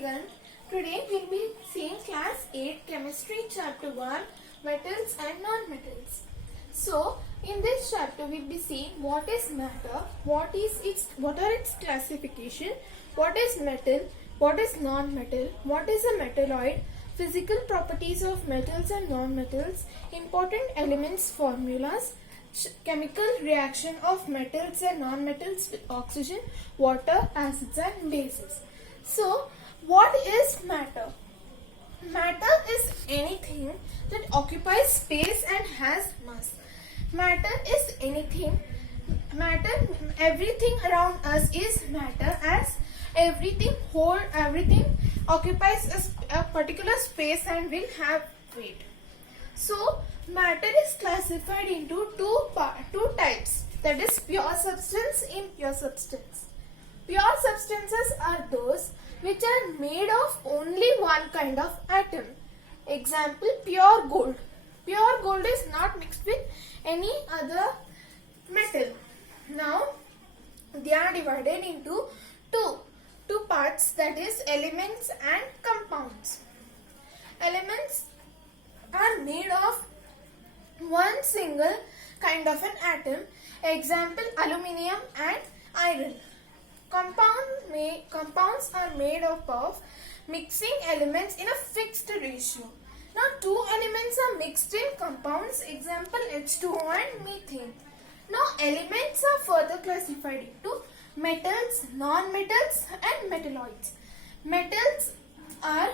begin. Today we'll be seeing class 8 chemistry chapter 1 metals and non-metals. So in this chapter we'll be seeing what is matter, what are its classification, what is metal, what is non-metal, what is a metalloid, physical properties of metals and non-metals, important elements formulas, chemical reaction of metals and non-metals with oxygen, water, acids and bases. So, what is matter? Matter is anything that occupies space and has mass. Matter is anything. Everything around us is matter, as everything occupies a particular space and will have weight. So, matter is classified into two types, that is pure substance and impure substance. Pure substances are those which are made of only one kind of atom. Example, pure gold. Pure gold is not mixed with any other metal. Now, they are divided into two parts, that is elements and compounds. Elements are made of one single kind of an atom. Example, aluminium and iron. Compounds are made up of mixing elements in a fixed ratio. Now, two elements are mixed in compounds. Example, H2O and methane. Now, elements are further classified into metals, non-metals and metalloids. Metals are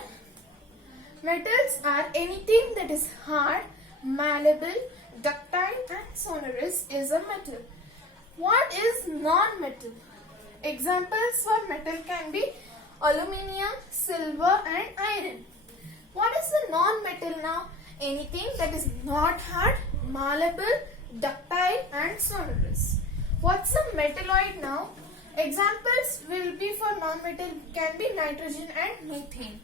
anything that is hard, malleable, ductile and sonorous is a metal. What is non-metal? Examples for metal can be aluminium, silver and iron. What is the non-metal now? Anything that is not hard, malleable, ductile and sonorous. What's a metalloid now? Examples will be for non-metal can be nitrogen and methane.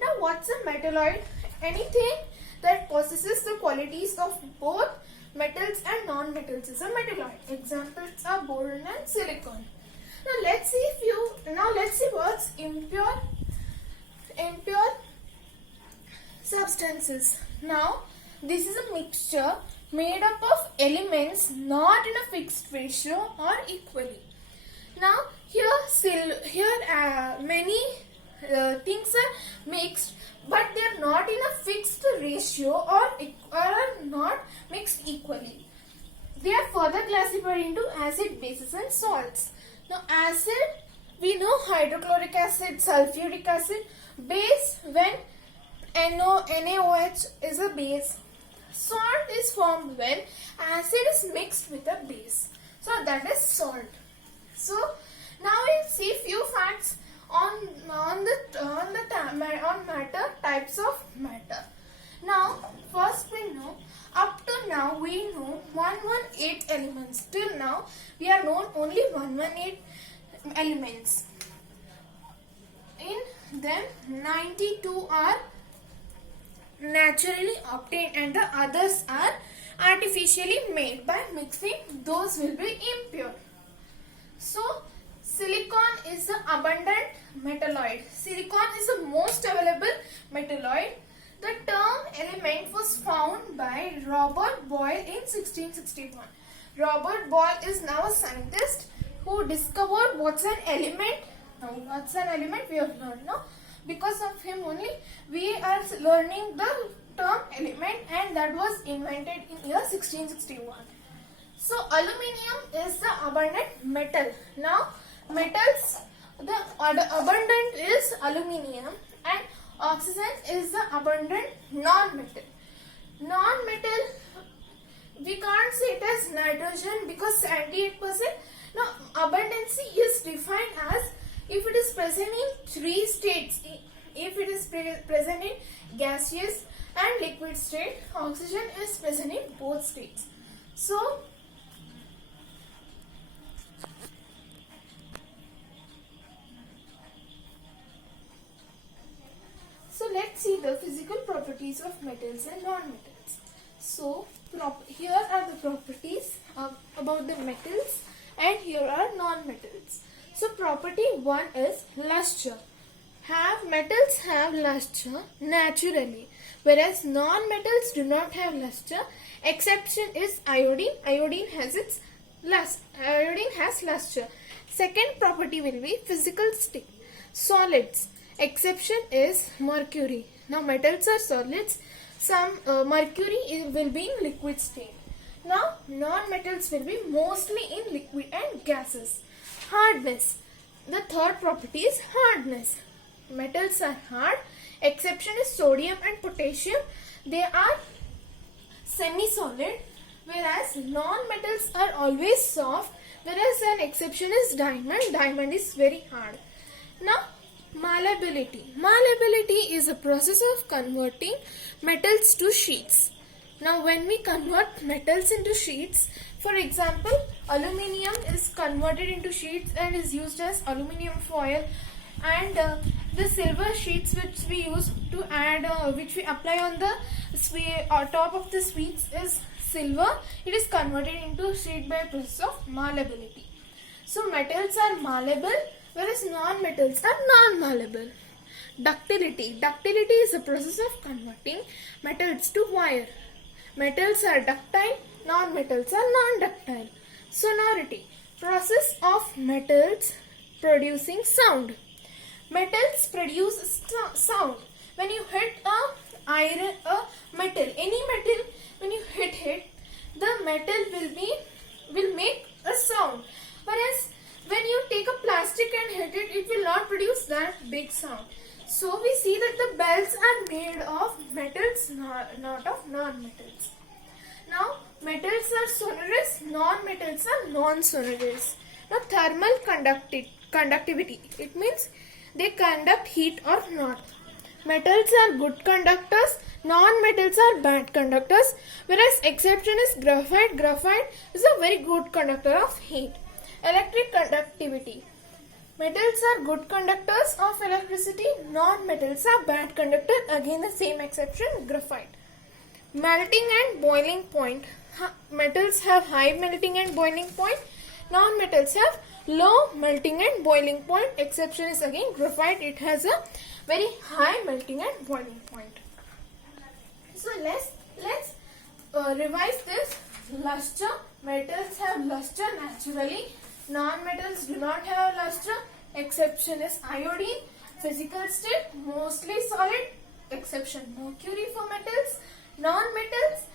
Now, what's a metalloid? Anything that possesses the qualities of both metals and non-metals is a metalloid. Examples are boron and silicon. Now, let's see what's impure substances. Now, this is a mixture made up of elements not in a fixed ratio or equally. Now, many things are mixed, but they are not in a fixed ratio or are not mixed equally. They are further classified into acid, bases and salts. Now, acid, we know hydrochloric acid, sulfuric acid. Base, when NaOH is a base. Salt is formed when acid is mixed with a base. So, that is salt. So, now we'll see few facts on matter, types of matter. Now, first we know, up to now we know 118 elements. Till now we are known only 118 elements. In them 92 are naturally obtained and the others are artificially made by mixing. Those will be impure. So, silicon is the abundant metalloid. Silicon is the most available metalloid. The term element was found by Robert Boyle in 1661. Robert Boyle is now a scientist who discovered what's an element. Now, what's an element we have learned now. Because of him only we are learning the term element, and that was invented in year 1661. So, aluminium is the abundant metal. Now, metals, the abundant is aluminium and oxygen is the abundant non-metal. Non-metal, we can't say it as nitrogen because 78%. Now, abundancy is defined as if it is present in three states. If it is present in gaseous and liquid state, oxygen is present in both states. So, let's see the physical properties of metals and non-metals. So, here are the properties about the metals and here are non-metals. So, property 1 is luster. Metals have luster naturally, whereas non-metals do not have luster. Exception is iodine. Iodine has luster. Second property will be physical state. Solids. Exception is mercury. Now metals are solids. Some mercury will be in liquid state. Now non-metals will be mostly in liquid and gases. Hardness. The third property is hardness. Metals are hard. Exception is sodium and potassium. They are semi-solid, whereas non-metals are always soft, whereas an exception is diamond. Diamond is very hard. Now malleability. Malleability is a process of converting metals to sheets. Now when we convert metals into sheets, for example, aluminium is converted into sheets and is used as aluminium foil, and the silver sheets which we use to add, which we apply on the top of the sweets is silver. It is converted into sheet by process of malleability. So metals are malleable, whereas non-metals are non-malleable. Ductility. Ductility is a process of converting metals to wire. Metals are ductile, non-metals are non-ductile. Sonority. Process of metals producing sound. Metals produce sound. When you hit a metal, any metal, when you hit it, the metal will make a sound. Whereas when you take a plastic and hit it, it will not produce that big sound. So we see that the bells are made of metals, not of non-metals. Now metals are sonorous, non-metals are non-sonorous. Now thermal conductivity. It means they conduct heat or not. Metals are good conductors, non-metals are bad conductors, whereas exception is graphite. Graphite is a very good conductor of heat. Electric conductivity. Metals are good conductors of electricity, non-metals are bad conductors. Again the same exception, graphite. Melting and boiling point. Metals have high melting and boiling point. Non-metals have low melting and boiling point. Exception is again graphite. It has a very high melting and boiling point. So let's revise this. Luster. Metals have luster naturally. Non-metals do not have luster. Exception is iodine. Physical state mostly solid. Exception mercury for metals. Non-metals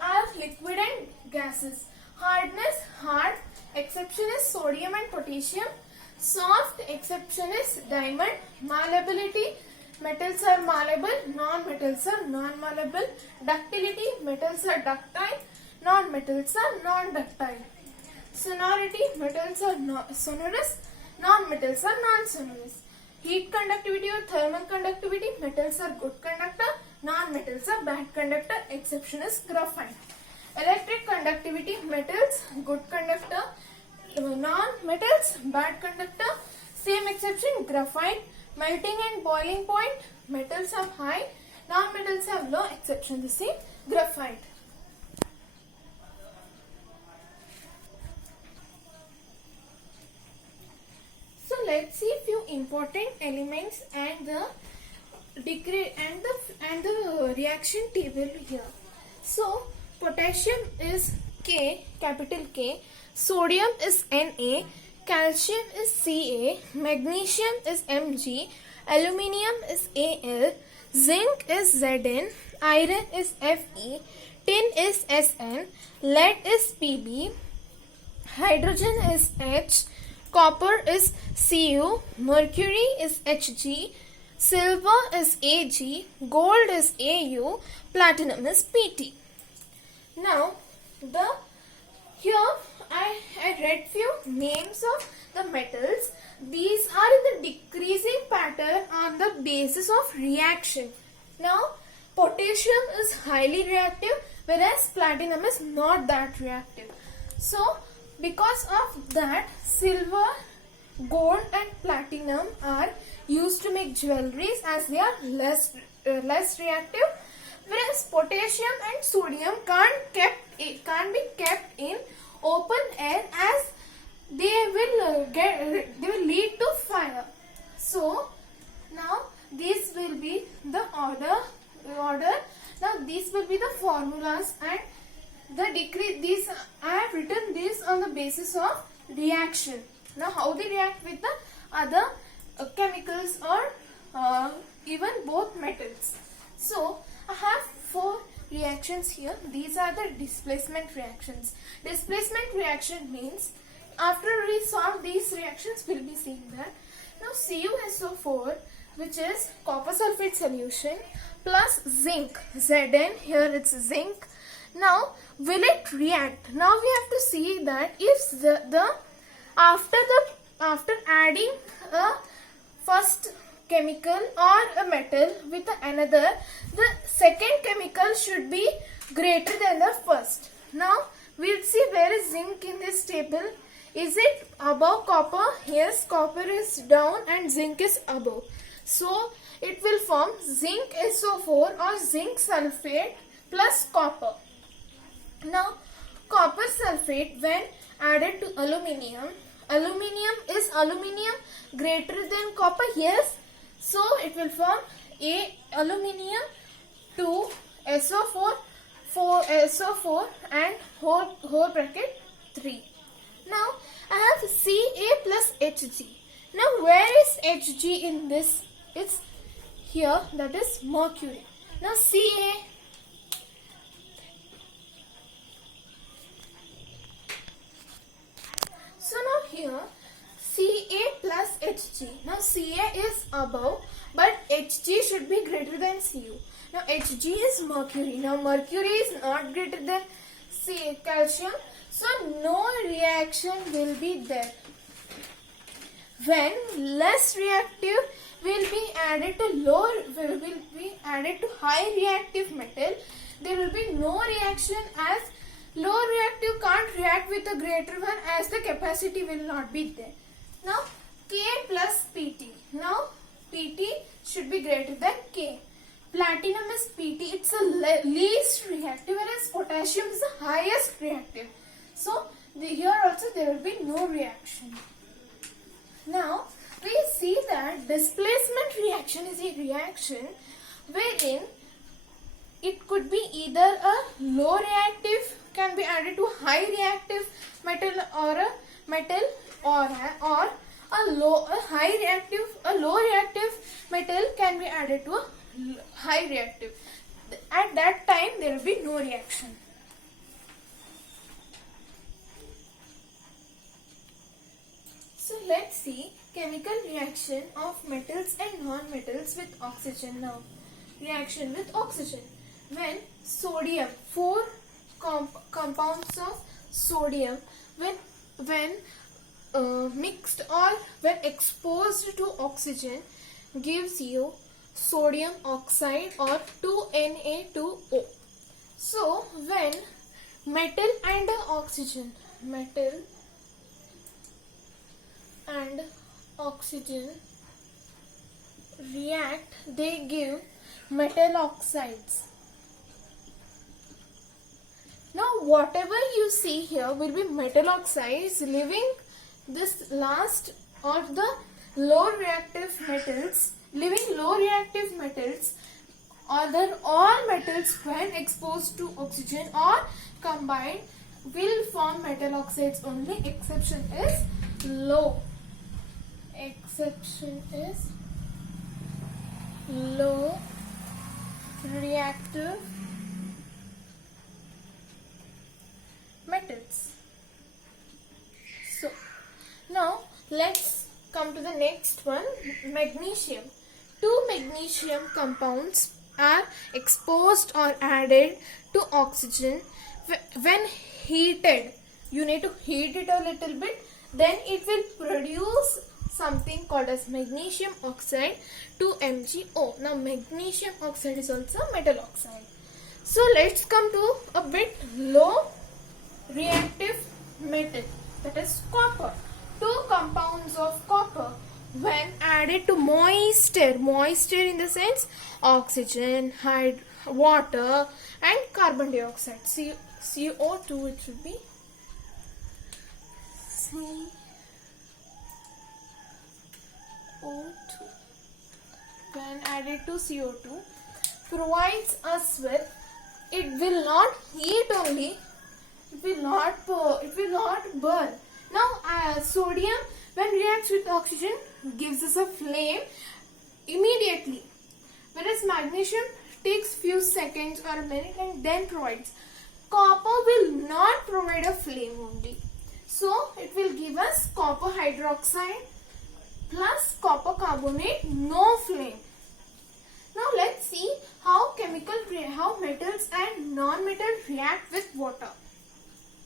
are liquid and gases. Hardness hard. Exception is sodium and potassium. Soft. Exception is diamond. Malleability. Metals are malleable. Non-metals are non-malleable. Ductility. Metals are ductile. Non-metals are non-ductile. Sonority. Metals are sonorous. Non-metals are non-sonorous. Heat conductivity or thermal conductivity. Metals are good conductor. Non-metals are bad conductor. Exception is graphite. Electric conductivity. Metals good conductor. Non-metals bad conductor. Same exception graphite. Melting and boiling point. Metals have high. Non-metals have low. Exception the same graphite. So let's see few important elements and the degree and the reaction table here. So potassium is K, capital K, sodium is Na, calcium is Ca, magnesium is Mg, aluminium is Al, zinc is Zn, iron is Fe, tin is Sn, lead is Pb, hydrogen is H, copper is Cu, mercury is Hg, silver is Ag, gold is Au, platinum is Pt. Now, here I read few names of the metals. These are in the decreasing pattern on the basis of reaction. Now, potassium is highly reactive, whereas platinum is not that reactive. So, because of that, silver, gold and platinum are used to make jewelries as they are less reactive, whereas potassium and sodium can't be kept in open air as they will lead to fire. So now basis of reaction. Now how they react with the other chemicals or even both metals. So I have 4 reactions here. These are the displacement reactions. Displacement reaction means after we solve these reactions, we'll be seeing that. Now CuSO4, which is copper sulfate solution, plus zinc, Zn, here it's zinc. Now will it react? Now we have to see that if after adding a first chemical or a metal with another, the second chemical should be greater than the first. Now we'll see where is zinc in this table. Is it above copper? Yes, copper is down and zinc is above. So it will form zinc SO4 or zinc sulfate plus copper. Now copper sulfate when added to aluminium, is aluminium greater than copper? Yes. So it will form aluminium 2 SO4 SO4 and whole bracket 3. Now I have Ca plus Hg. Now where is Hg in this? It's here, that is mercury. Now Ca, so now here Ca plus Hg. Now Ca is above, but Hg should be greater than Cu. Now Hg is mercury. Now mercury is not greater than calcium, so no reaction will be there. When less reactive will be added to high reactive metal, there will be no reaction, as low reactive can't react with the greater one, as the capacity will not be there. Now K plus Pt. Now Pt should be greater than K. Platinum is Pt, it's the least reactive, whereas potassium is the highest reactive. So here also there will be no reaction. Now we see that displacement reaction is a reaction wherein it could be either a low reactive can be added to high reactive metal, or a low reactive metal can be added to a high reactive. At that time there will be no reaction. So let's see chemical reaction of metals and non-metals with oxygen now. Reaction with oxygen. When sodium, 4 compounds of sodium, when mixed or when exposed to oxygen, gives you sodium oxide or 2Na2O. So when metal and oxygen react, they give metal oxides. Now whatever you see here will be metal oxides, leaving this last or the low reactive metals, other all metals when exposed to oxygen or combined will form metal oxides only. Exception is low reactive metals. So now let's come to the next one, magnesium. 2 magnesium compounds are exposed or added to oxygen. When heated, you need to heat it a little bit, then it will produce something called as magnesium oxide, 2MgO. Now magnesium oxide is also metal oxide. So let's come to a bit low reactive metal, that is copper. 2 compounds of copper when added to moisture in the sense oxygen, water and carbon dioxide, CO2, it should be CO2. When added to CO2, provides us with, it will not heat only, It will not burn. Now sodium, when reacts with oxygen, gives us a flame immediately, whereas magnesium takes few seconds or a minute and then provides. Copper will not provide a flame only, so it will give us copper hydroxide plus copper carbonate, no flame. Now let's see how metals and non-metals react with water.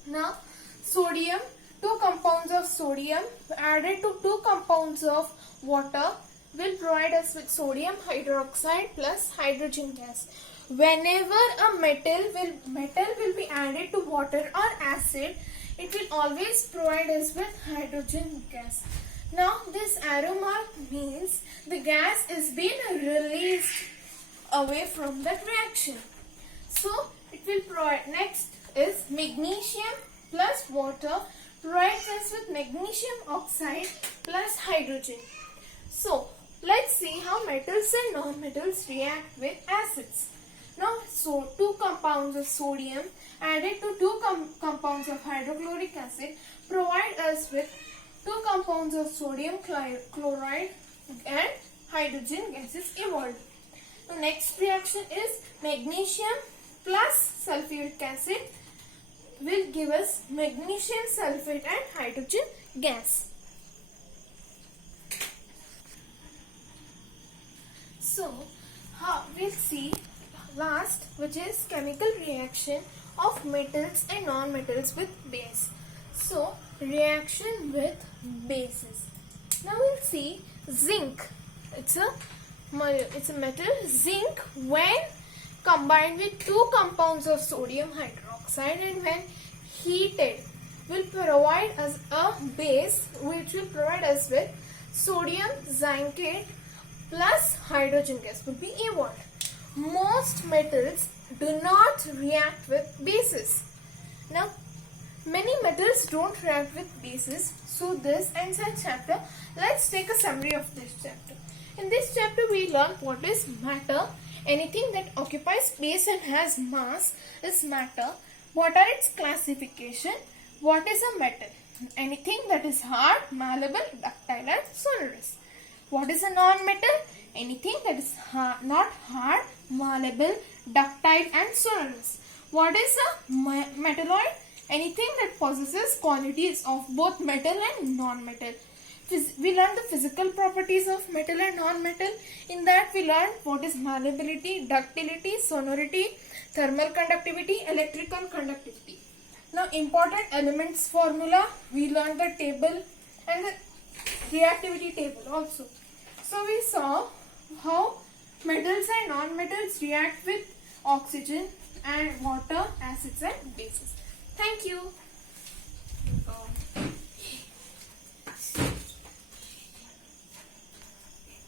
Now sodium, two compounds of sodium added to two compounds of water will provide us with sodium hydroxide plus hydrogen gas. Whenever a metal will be added to water or acid, it will always provide us with hydrogen gas. Now this arrow mark means the gas is being released away from that reaction. So it will provide. Next is magnesium plus water provides us with magnesium oxide plus hydrogen. So let's see how metals and non-metals react with acids. Now, so two compounds of sodium added to two compounds of hydrochloric acid provide us with two compounds of sodium chloride and hydrogen gases evolved. The next reaction is magnesium plus sulfuric acid will give us magnesium sulfate and hydrogen gas. So, we'll see last, which is chemical reaction of metals and non-metals with base. So, reaction with bases. Now we'll see zinc. It's a metal. Zinc, when combined with two compounds of sodium hydroxide and when heated, will provide us a base which will provide us with sodium zincate plus hydrogen gas will be evolved. Most metals do not react with bases. Now, many metals don't react with bases. So this ends our chapter. Let's take a summary of this chapter. In this chapter, we learn what is matter. Anything that occupies space and has mass is matter. What are its classification? What is a metal? Anything that is hard, malleable, ductile and sonorous. What is a non-metal? Anything that is not hard, malleable, ductile and sonorous. What is a metalloid? Anything that possesses qualities of both metal and non-metal. We learned the physical properties of metal and non-metal. In that we learned what is malleability, ductility, sonority, thermal conductivity, electrical conductivity. Now important elements formula, we learned the table and the reactivity table also. So we saw how metals and non-metals react with oxygen and water, acids and bases. Thank you.